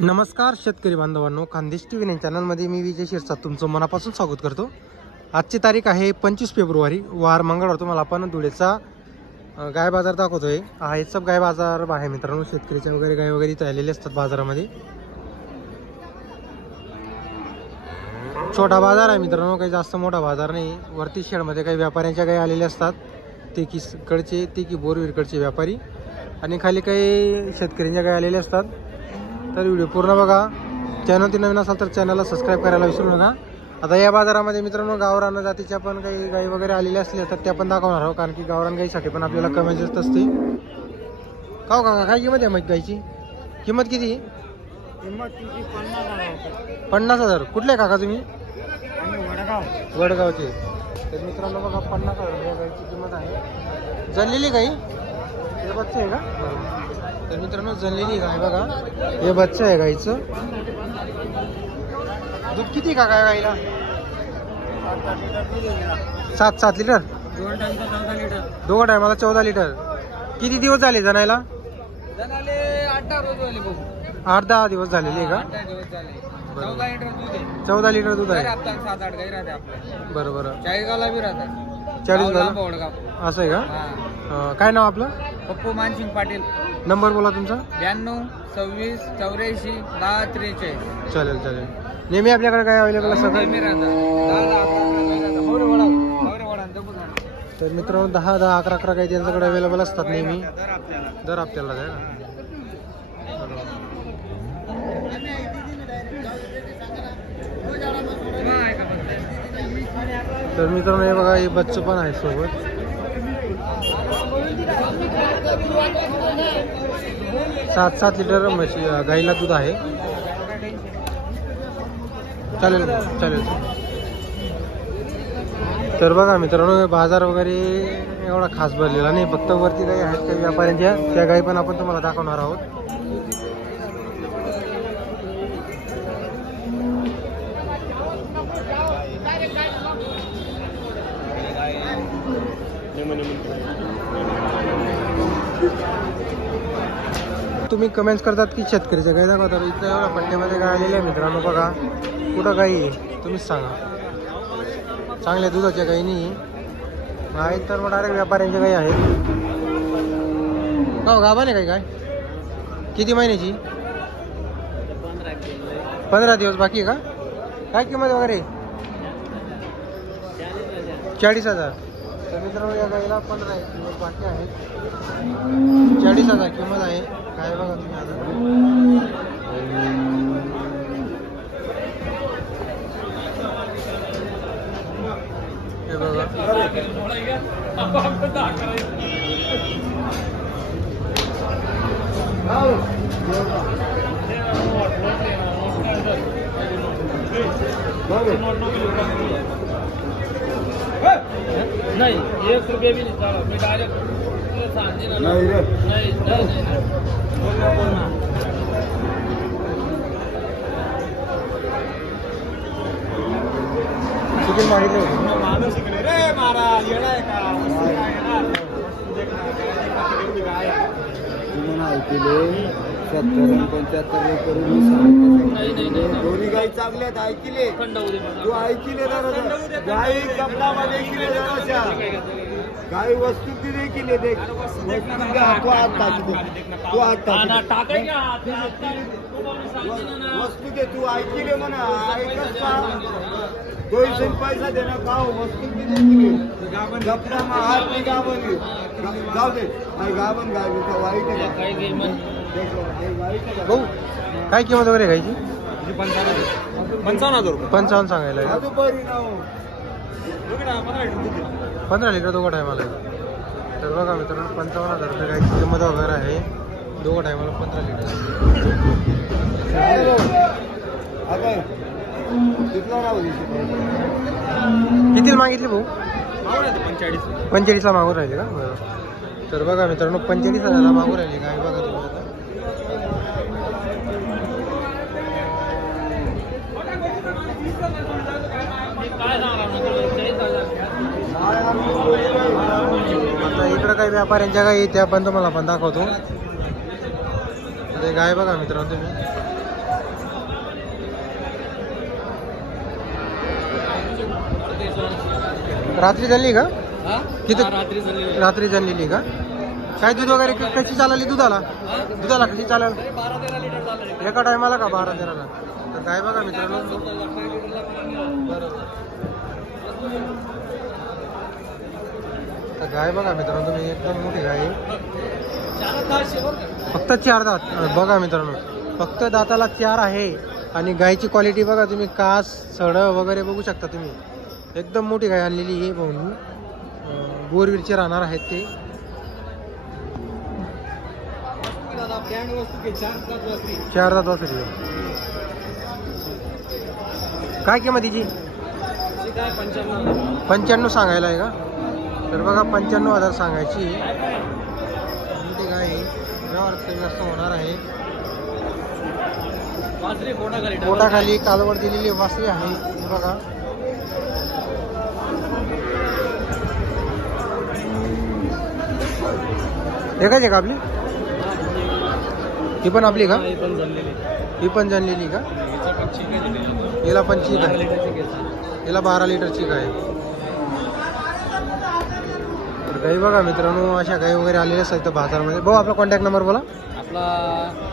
नमस्कार शेतकरी बांधवांनो, खानदेश टी व्ही चॅनलमध्ये मी विजय शिरसाट तुमचं मनापासून स्वागत करतो। आजची तारीख आहे 25 फेब्रुवारी, वार मंगळवार। तुम्हाला आपण धुळेचा गाय बाजार दाखवतोय। हा हे सब गाय बाजार आहे मित्रांनो। शेतकरीच्या वगैरे गाय वगैरे इथे आलेले असतात बाजारामध्ये। छोटा बाजार आहे मित्रांनो, काही जास्त मोठा बाजार नाही। वरती शेडमध्ये काही व्यापाऱ्यांच्या गाय आलेले असतात, ते की कडचे ते की बोरविरकडचे व्यापारी, आणि खाली काही शेतकऱ्यांच्या गाय आलेले असतात। तर व्हिडिओ पूर्ण बघा। चॅनल ती नवीन असाल तर चॅनलला सबस्क्राईब करायला विसरू नका। आता या बाजारामध्ये मित्रांनो गावरान जातीच्या पण काही गाई वगैरे आलेल्या असल्या तर त्या पण दाखवणार आहोत, कारण की गावरान गाईसाठी पण आपल्याला कमी जास्त असते। का काका काय किंमत आहे मग गाईची? किंमत किती? किंमत 50,000। कुठले काका तुम्ही? वडगाव वडगावचे। तर मित्रांनो बघा 50,000 या गाईची किंमत आहे। जणलेली गाई हे बच्चे आहे का? तर मित्रांनो जणलेली गाय बघा, हे बच्चा आहे गाईचं। दूध किती का काय गाईला? 7 लिटर। दोघं टायमाला 14 लिटर। किती दिवस झाले जणायला? 8-10 दिवस झालेले का? 14 लिटर दूध आहे। 7-8 गाई राहते आपल्या। बरोबर। 40 गावला बी राहतात। 40 गाव वडगाव असं आहे का? काय नाव आपलं? पप्पू मानसिंग पाटील। नंबर बोला तुमचा। 92 26 84 10 43। चालेल चालेल। नेहमी आपल्याकडे काय अवेलेबल असतं? तर मित्रांनो 10, 11 काही त्यांच्याकडे अवेलेबल असतात नेहमी, दर हप्त्याला द्या ना। तर मित्रांनो हे बघा, हे बच्चे पण आहे सोबत। 7 लिटर म्हशी गाईला दूध आहे। चालेल चालेल। तर बघा मित्रांनो बाजार वगैरे एवढा खास भरलेला नाही, फक्त वरती गाई आहेत काही व्यापाऱ्यांच्या, त्या गाई पण आपण तुम्हाला दाखवणार आहोत। तुम्ही कमेंट्स करतात की शेतकरीच्या गाई दाखवतात, इथं एवढ्या पट्ट्यामध्ये गाय आलेल्या आहे मित्रांनो। बघा कुठं गाई आहे तुम्हीच सांगा। चांगल्या दुधाच्या गाई नाही आहेत, तर मग डायरेक्ट व्यापाऱ्यांच्या गाई आहेत। हो गाभा नाही काय? किती महिन्याची? 15 दिवस बाकी आहे का? काय किंमत वगैरे? 40,000। तर मित्रांनो या गाईला 15 दिवस बाकी आहेत, 40,000 किंमत आहे। काय बघा तुम्ही आता हे बघा। नहीं 1 रुपया भी नहीं, मैं डायरेक्ट किती मागितले? दोन्ही गाई चांगल्यात ऐकिले, तू ऐकिले गाई कपडामध्ये गाई वस्तू ती देखील वस्तू दे, तू ऐकिले म्हणा ऐकच का? 200 पैसा दे ना खाऊ वस्तू ती देखील कपडा हात मी गावली जाऊ दे गावन गावी वाईट भाऊ काय किंमत वगैरे गायची? 55,000 रुपये। 55 सांगायला आहे। अजून बरी ना 15 लिटर दोघं टायमाला आहे। तर बघा मित्रांनो 55,000 रुपये गायची किंमत वगैरे आहे, दोघं टायमाला 15 लिटर। किती मागितले भाऊ? 45ला मागून राहिले का? बरं। तर बघा मित्रांनो 45,000 मागून राहिले गाय बघा तुम्ही आता। आता इकडं काही व्यापाऱ्यांच्या गाई त्या पण तुम्हाला पण दाखवतो। गाय बघा मित्रांनो तुम्ही, रात्री जणली का? किती रात्री झाली रात्री जणलेली का? काय दूध वगैरे कशी चालली दुधाला कशी चालेल? 12-13 लिटर झालं. एका टायमाला का 12-13ला? तर काय बघा मित्रांनो, तर गाय बघा मित्रांनो तुम्ही, एकदम मोठी गाय आहे. फक्त 4 दात. बघा मित्रांनो, फक्त दाताला 4 आहे. आणि गायची क्वालिटी बघा तुम्ही, कास सड वगैरे बघू शकता तुम्ही. एकदम मोठी गाय आणलेली आहे भाऊंनी. बोरवीरचे राहणार आहेत ते. चार दात वासरी. काय किंमत तिची? 95 सांगायला आहे का? तर बघा 95,000 सांगायची. मोठी गाय आहे, व्यवहार कमी जास्त होणार आहे. पोटाखाली कालवड दिलेली वासरी आहे. हे बघा, एकाच आहे का आपली? ही पण आपली का? ही पण जनलेली का? हिला पण चीक आहे. हिला 12 लिटरची गाय. तर गाई बघा मित्रांनो, अशा गाई वगैरे आलेल्या असतात इथं बाजारमध्ये. भाऊ आपला कॉन्टॅक्ट नंबर बोला. आपला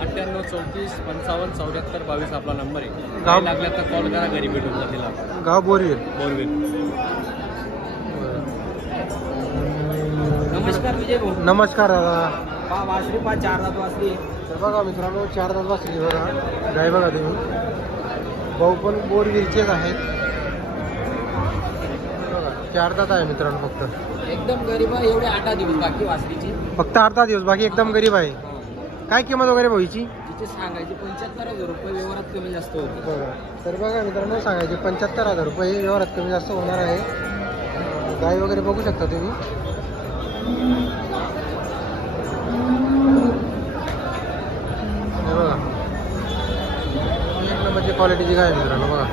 98 34 55 74 22 आपला नंबर आहे. गाव गाव लागला तर कॉल करा, घरी भेटून जातील. गाव बोरवीर. नमस्कार विजय भाऊ. नमस्कार दादा. वासरी 4 दात वासरी. तर बघा मित्रांनो, 4 दात वासरी बघा गाय बघा तुम्ही. भाऊ पण बोरवीरचेच आहेत. बघा 4 दात आहे मित्रांनो. फक्त एकदम गरीब आहे. एवढे 8 दिवस बाकी वासरीची. फक्त 8 दिवस बाकी, एकदम गरीब आहे. काय किंमत वगैरे भाऊची? तिचे सांगायचे 75,000 रुपये, व्यवहारात कमी जास्त होते. बघा, तर बघा मित्रांनो, सांगायचे 75,000 रुपये, व्यवहारात कमी जास्त होणार आहे. गाय वगैरे बघू शकता तुम्ही. हे बघा, एक नंबरची क्वालिटीची गाय आहे मित्रांनो. बघा,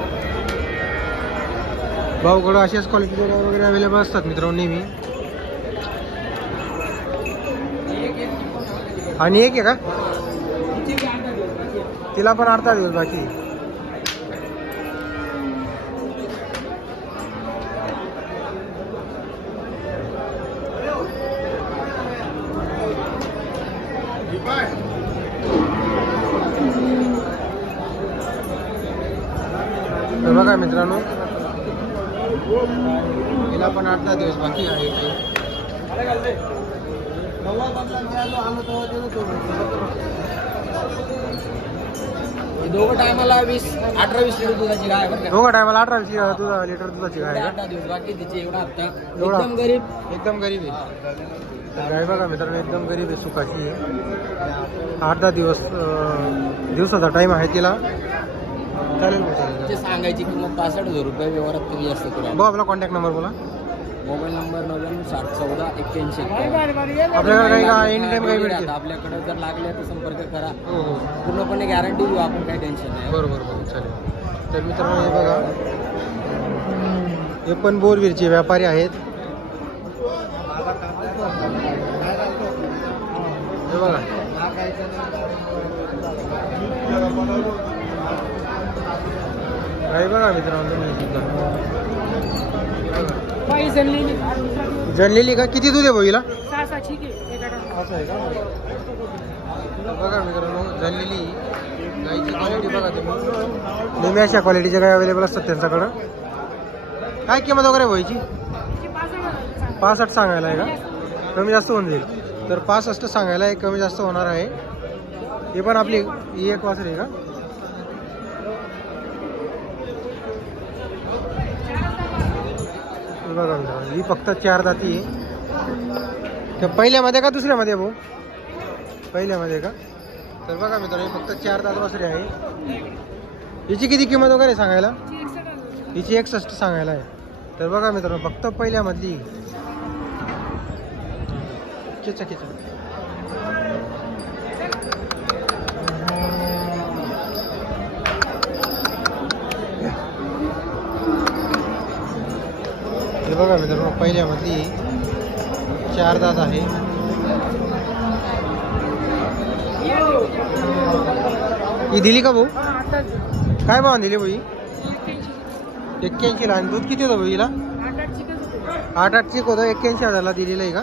भाऊकडं अशाच क्वालिटीचे गाय वगैरे अवेलेबल असतात मित्रांनो नेहमी. आणि एक आहे का? तिला पण 8 दिवस बाकी. तर बघा मित्रांनो, तिला पण 8 दिवस बाकी आहे. दोघं टायमाला 18-20 लिटर दुधाची गाय आहे. दोघा टायमाला 18 लिटर दुधाची गाय आहे. 8 दिवस बाकी तिचे. एवढा हप्ता एवढा? एकदम गरीब. एकदम गरीब आहे. तर गाय बघा मित्रांनो, एकदम गरीब आहे, सुखाची आहे. 8-10 दिवसाचा टाइम आहे तिला. चालेल तिचे सांगायची किंमत 65,000 रुपये, व्यवहारात कमी जास्त करू. भाऊ आपला कॉन्टॅक्ट नंबर बोला. Mobile number 99601481. आपल्याकडे काही का एनी टाइम काही मिळते? आपल्याकडे जर लागले तर संपर्क करा. हो हो, पूर्णपणे गॅरंटी देऊ आपण, काही टेन्शन नाही. बरोबर बरोबर, चालेल. तर मित्रांनो हे बघा, हे पण बोरवीरचे व्यापारी आहेत. हे बघा, काही बघा मित्रांनो तुम्ही सुद्धा. जनलेली का? किती दूध आहे भाईला? असं आहे का? बघा मित्रांनो, जनलेली गाईची क्वालिटी बघा तुम्ही. नेहमी अशा क्वालिटीच्या गाय अवेलेबल असतात त्यांच्याकडं. काय किंमत वगैरे व्हायची? 65 सांगायला आहे का? कमी जास्त होऊन जाईल. तर 65 सांगायला आहे, कमी जास्त होणार आहे. हे पण आपली ही एक वासरी आहे का? बघा ही फक्त 4 दाती आहे. तर पहिल्यामध्ये का दुसऱ्यामध्ये भाऊ? पहिल्यामध्ये का? तर बघा मित्रांनो, फक्त 4 दात वासरी आहे. हिची किती किंमत वगैरे सांगायला? हिची 61 सांगायला आहे. तर बघा मित्रांनो, फक्त पहिल्यामधली. किचा किचा हे बघा मित्रांनो, पहिल्यामधली 4 दात आहे. ही दिली का भाऊ? काय भाव दिली भाऊ? 81 ला. आणि दूध किती होतं हिला? 8 चिक होतं. 81,000ला दिलेलं आहे का?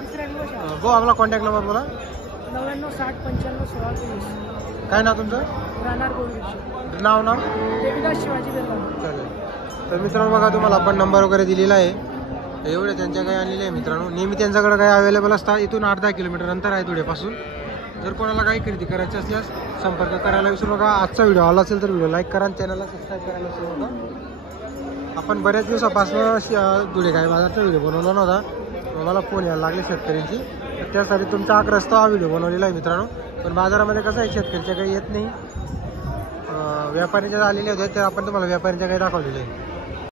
हो, आपला कॉन्टॅक्ट नंबर बोला. 9960951623. काय नाव तुमचं? राहणार गोविंद नाव देविदास शिवाजी बेलगाव. चालेल. तर मित्रांनो बघा, तुम्हाला आपण नंबर वगैरे दिलेला आहे. एवढे त्यांच्या गाई आणलेले आहे मित्रांनो. नेहमी त्यांच्याकडे गाई अवेलेबल असतात. इथून 8-10 किलोमीटर अंतर आहे धुळ्यापासून. जर कोणाला गाई खरेदी करायची असल्यास संपर्क करायला विसरू नका. आजचा व्हिडिओ आला असेल तर व्हिडिओ लाईक करा आणि चॅनलला सबस्क्राईब करायला विसरू नका. आपण बऱ्याच दिवसापासून धुळे गाई बाजारचा व्हिडिओ बनवला नव्हता. मला फोन यायला लागले शेतकऱ्यांची. त्यासाठी तुमचा आग्रह हा व्हिडिओ बनवलेला आहे मित्रांनो. पण बाजारामध्ये कसं आहे, शेतकऱ्याच्या काही येत नाही. व्यापाऱ्यांच्या आलेल्या होत्या, तर आपण तुम्हाला व्यापाऱ्यांच्या काही दाखवलेल्या आहे.